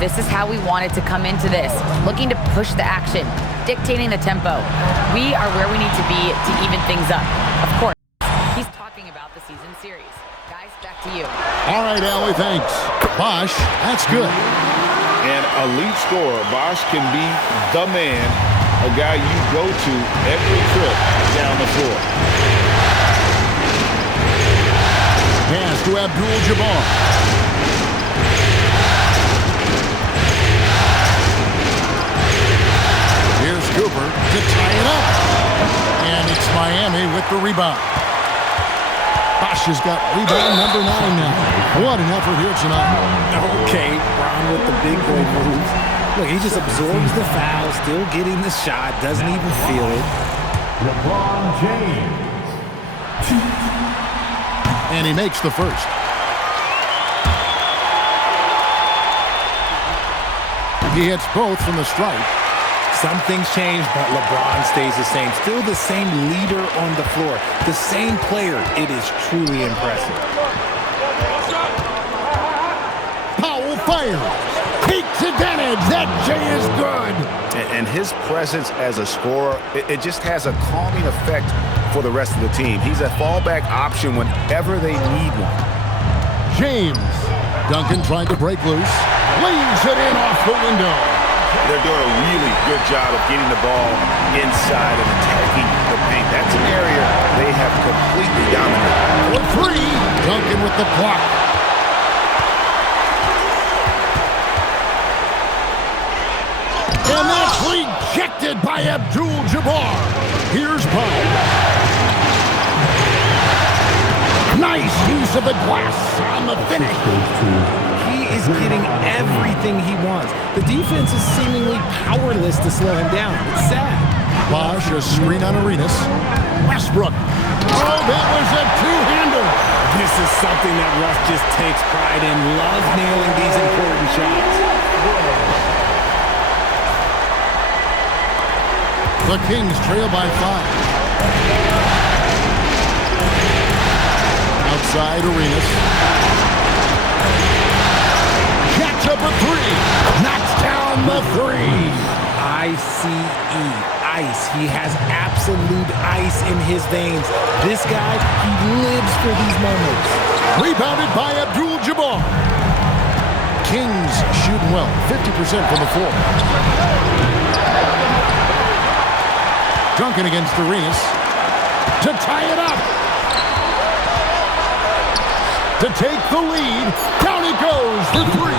This is how we wanted to come into this, looking to push the action, dictating the tempo. We are where we need to be to even things up. Of course, he's talking about the season series. Guys, back to you. All right, Allie, thanks. Bosch, that's good. An elite scorer, Bosch can be the man, a guy you go to every trip down the floor. Pass to Abdul-Jabbar. Here's Cooper to tie it up. And it's Miami with the rebound. Bosch has got rebound number 9 now. What an effort here tonight. Okay, Brown with the big boy moves. Look, he just absorbs the foul, still getting the shot, doesn't even feel it. LeBron James. And he makes the first. He hits both from the stripe. Some things change, but LeBron stays the same. Still the same leader on the floor. The same player. It is truly impressive. Powell fires. Takes advantage. That J is good. And his presence as a scorer, it just has a calming effect for the rest of the team. He's a fallback option whenever they need one. James. Duncan trying to break loose. Leaves it in off the window. They're doing a really good job of getting the ball inside and attacking the paint. That's an area they have completely dominated. For 3. Duncan with the block. And that's rejected by Abdul-Jabbar. Here's Powell. Nice use of the glass on the finish. He is getting everything he wants. The defense is seemingly powerless to slow him down. It's sad. Bosch, a screen on Arenas. Westbrook. Oh, that was a two-hander. This is something that Russ just takes pride in. Loves nailing these important shots. The Kings trail by 5. Outside Arenas. Jacks up a 3. Knocks down the 3. I-C-E. Ice. He has absolute ice in his veins. This guy, he lives for these moments. Rebounded by Abdul-Jabbar. Kings shooting well. 50% from the floor. Duncan against Arenas. To tie it up. To take the lead. Down it goes for 3.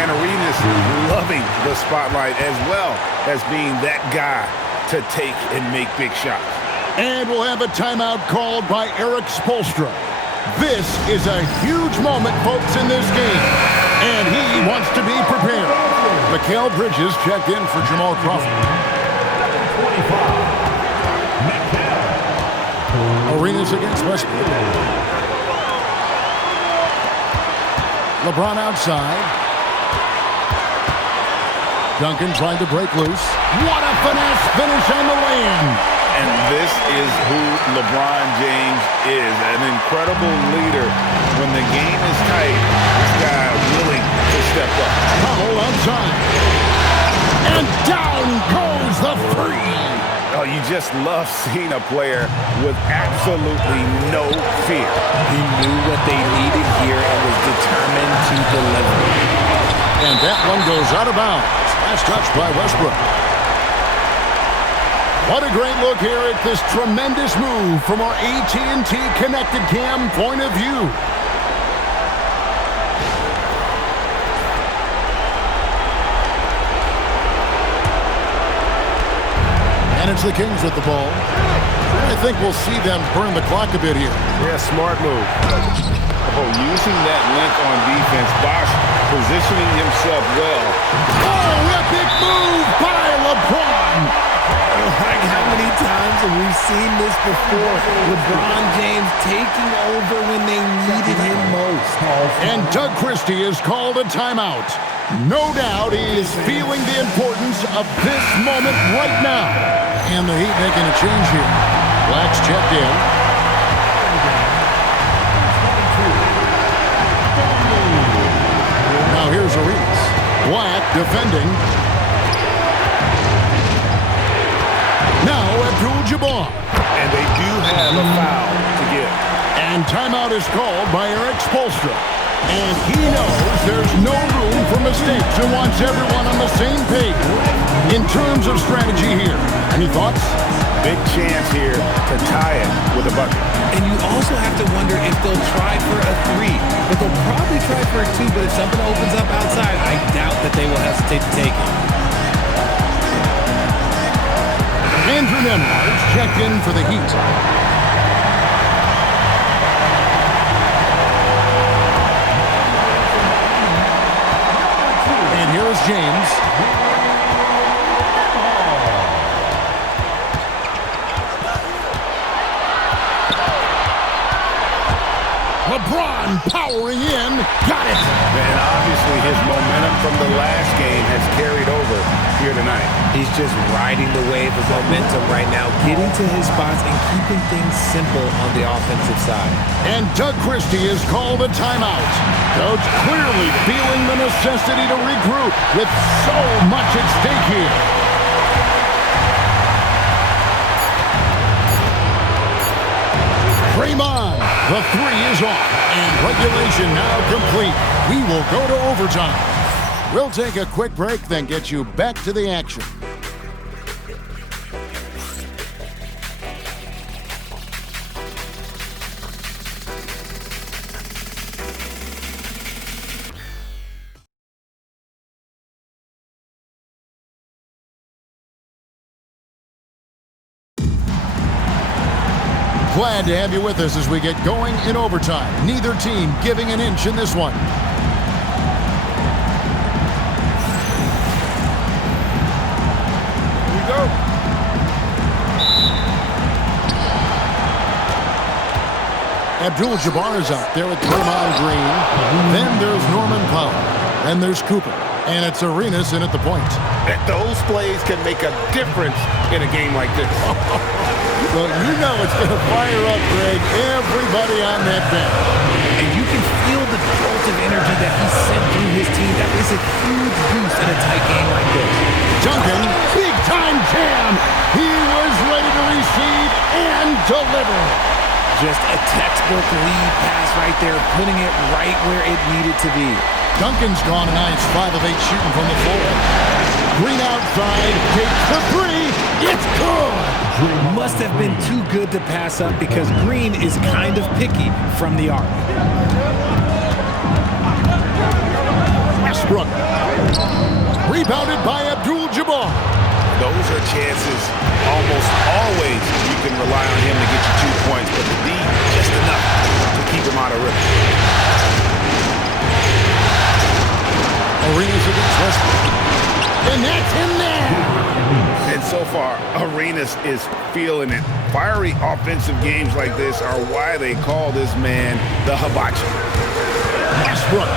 And Arenas loving the spotlight as well as being that guy to take and make big shots. And we'll have a timeout called by Eric Spoelstra. This is a huge moment, folks, in this game. And he wants to be prepared. Mikal Bridges checked in for Jamal Crawford. 25. Arenas against Westbrook. LeBron outside. Duncan trying to break loose. What a finesse finish on the land. And this is who LeBron James is, an incredible leader. When the game is tight, this guy willing to step up. Powell outside. And down goes the 3. Oh, you just love seeing a player with absolutely no fear. He knew what they needed here and was determined to deliver. And that one goes out of bounds. Last touch by Westbrook. What a great look here at this tremendous move from our AT&T Connected Cam point of view. And it's the Kings with the ball. I think we'll see them burn the clock a bit here. Yeah, smart move. Oh, using that length on defense, Bosch positioning himself well. Oh, epic move by LeBron. Like how many times have we seen this before? LeBron James taking over when they needed him most. And Doug Christie has called a timeout. No doubt he is feeling the importance of this moment right now. And the Heat making a change here. Blacks checked in. Now here's Arenas. 1 Defending. Now Abdul-Jabbar. And they do have a foul to give. And timeout is called by Eric Spoelstra. And he knows there's no room for mistakes and wants everyone on the same page in terms of strategy here. Any thoughts? Big chance here to tie it with a bucket. And you also have to wonder if they'll try for a 3. But they'll probably try for a 2, but if something opens up outside, I doubt that they will hesitate to take it. Andrew Nembhard checked in for the Heat. And here is James. LeBron powering in. Got it. And obviously his momentum from the last game has carried over here tonight. He's just riding the wave of momentum right now, getting to his spots and keeping things simple on the offensive side. And Doug Christie has called a timeout. Coach clearly feeling the necessity to regroup with so much at stake here. Draymond, the 3 is off, and regulation now complete. We will go to overtime. We'll take a quick break, then get you back to the action. Glad to have you with us as we get going in overtime. Neither team giving an inch in this one. Here we go. Abdul-Jabbar is out there with Draymond Green. Then there's Norman Powell. Then there's Cooper. And it's Arenas in at the point. Those plays can make a difference in a game like this. Well, you know it's going to fire up, Greg, everybody on that bench. And you can feel the jolt of energy that he sent through his team. That is a huge boost in a tight game like this. Duncan, big-time jam. He was ready to receive and deliver. Just a textbook lead pass right there, putting it right where it needed to be. Duncan's gone tonight, 5 of 8 shooting from the floor. Green outside, takes the 3. It's good. Must have been too good to pass up because Green is kind of picky from the arc. Westbrook. Rebounded by Abdul-Jabbar. Those are chances almost always you can rely on him to get you 2 points, but the D just enough to keep him out of rhythm. Arenas against Westbrook. And that's in there. And so far, Arenas is feeling it. Fiery offensive games like this are why they call this man the Hibachi. Westbrook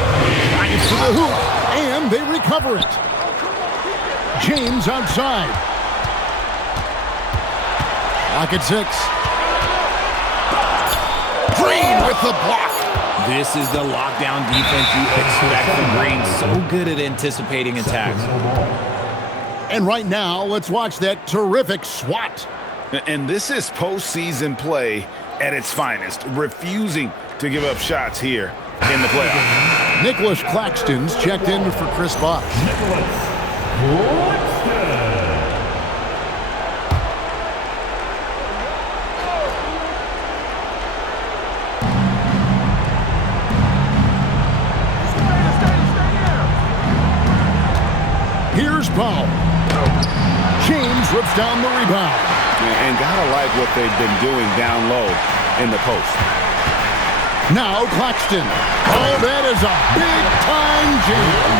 tries to the hoop, and they recover it. James outside. Lock at 6. Green with the block. This is the lockdown defense you expect from Green. So good at anticipating attacks. And right now, let's watch that terrific swat. And this is postseason play at its finest, refusing to give up shots here in the playoffs. Nicholas Claxton's checked in for Chris Bosh. Here's Powell. James rips down the rebound. And gotta like what they've been doing down low in the post. Now Claxton. Oh, that is a big-time jam.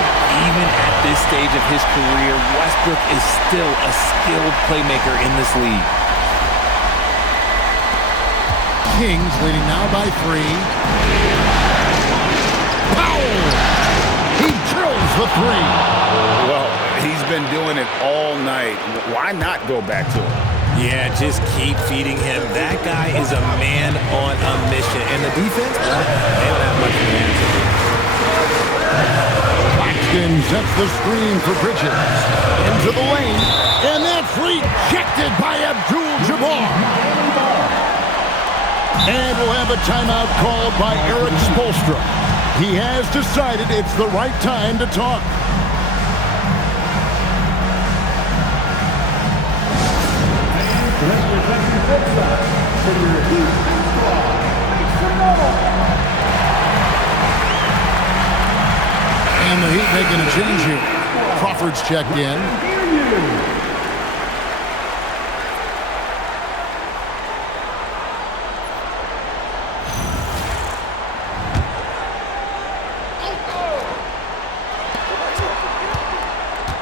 Even at this stage of his career, Westbrook is still a skilled playmaker in this league. Kings leading now by 3. Powell! He drills the 3. Well, he's been doing it all night. Why not go back to it? Yeah, just keep feeding him. That guy is a man on a mission. And the defense, well, they don't have much of an answer. Claxton sets the screen for Bridges. Into the lane, and that's rejected by Abdul-Jabbar. And we'll have a timeout called by Erik Spoelstra. He has decided it's the right time to talk. And the Heat making a change here. Crawford's checked in.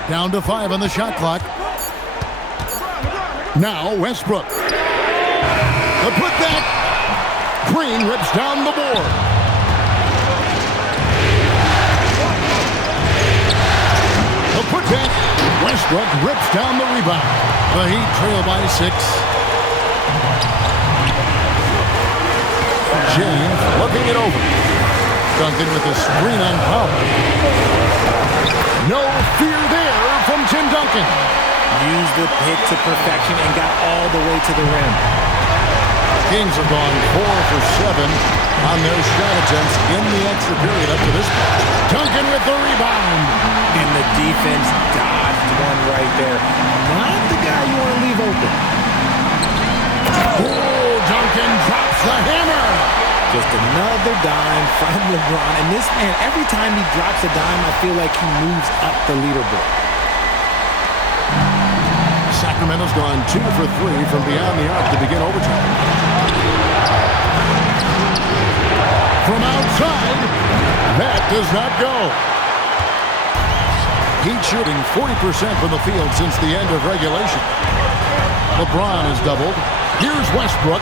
Down to 5 on the shot clock. Now Westbrook. The putback. Green rips down the board. The putback. Westbrook rips down the rebound. The Heat trail by 6. James looking it over. Duncan with the screen on Powell. No fear there from Tim Duncan. Used the pick to perfection and got all the way to the rim. Kings have gone 4 for 7 on their shot attempts in the extra period up to this point. Duncan with the rebound. And the defense dodged one right there. Not the guy you want to leave open. Oh, Duncan drops the hammer. Just another dime from LeBron. And this man, every time he drops a dime, I feel like he moves up the leaderboard. Sacramento's gone 2 for 3 from beyond the arc to begin overtime. From outside, that does not go. Heat shooting 40% from the field since the end of regulation. LeBron is doubled. Here's Westbrook.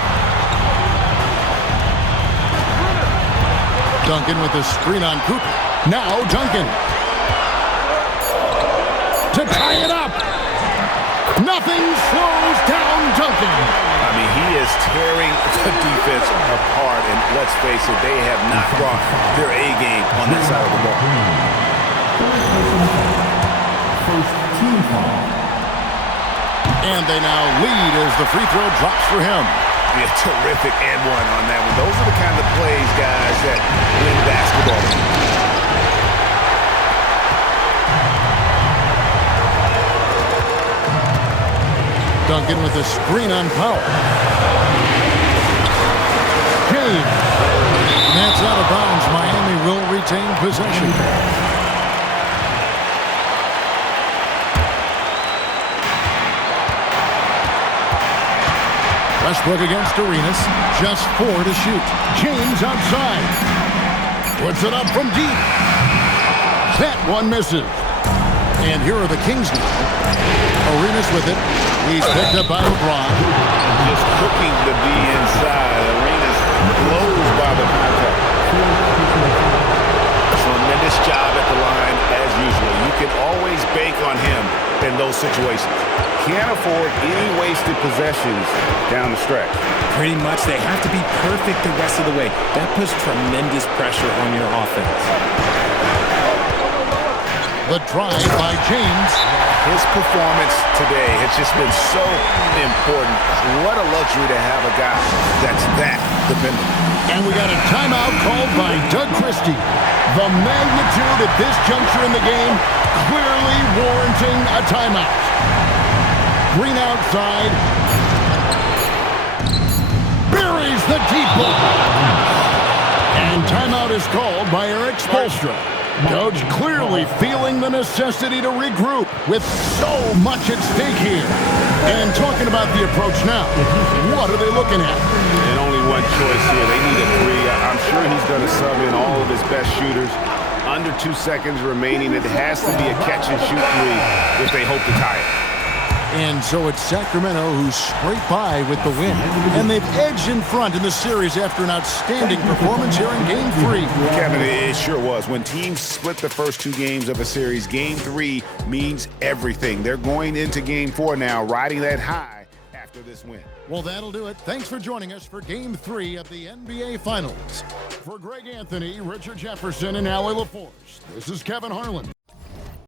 Duncan with the screen on Cooper. Now Duncan. To tie it up. Nothing slows down Duncan. I mean, he is tearing the defense apart, and let's face it, they have not brought their A game on that side of the ball. First team foul. And they now lead as the free throw drops for him. Yeah, terrific and one on that one. Those are the kind of plays, guys, that win basketball. Duncan with the screen on Powell. James. That's out of bounds. Miami will retain possession. Westbrook against Arenas. Just 4 to shoot. James outside. Puts it up from deep. That one misses. And here are the Kings now. Arenas with it. He's picked up by LeBron. Just cooking the D inside. Arenas blows by the contact. Tremendous job at the line as usual. You can always bank on him in those situations. Can't afford any wasted possessions down the stretch. Pretty much, they have to be perfect the rest of the way. That puts tremendous pressure on your offense. The drive by James. His performance today has just been so important. What a luxury to have a guy that's that dependable. And we got a timeout called by Doug Christie. The magnitude at this juncture in the game clearly warranting a timeout. Green outside. Buries the deep ball. And timeout is called by Erik Spoelstra. Doge clearly feeling the necessity to regroup with so much at stake here. And talking about the approach now, what are they looking at? And only one choice here. They need a 3. I'm sure he's going to sub in all of his best shooters. Under 2 seconds remaining. It has to be a catch-and-shoot 3 if they hope to tie it. And so it's Sacramento who scraped by with the win. And they've edged in front in the series after an outstanding performance here in Game 3. Kevin, it sure was. When teams split the first 2 games of a series, Game 3 means everything. They're going into Game 4 now, riding that high after this win. Well, that'll do it. Thanks for joining us for Game 3 of the NBA Finals. For Greg Anthony, Richard Jefferson, and Allie LaForce, this is Kevin Harlan.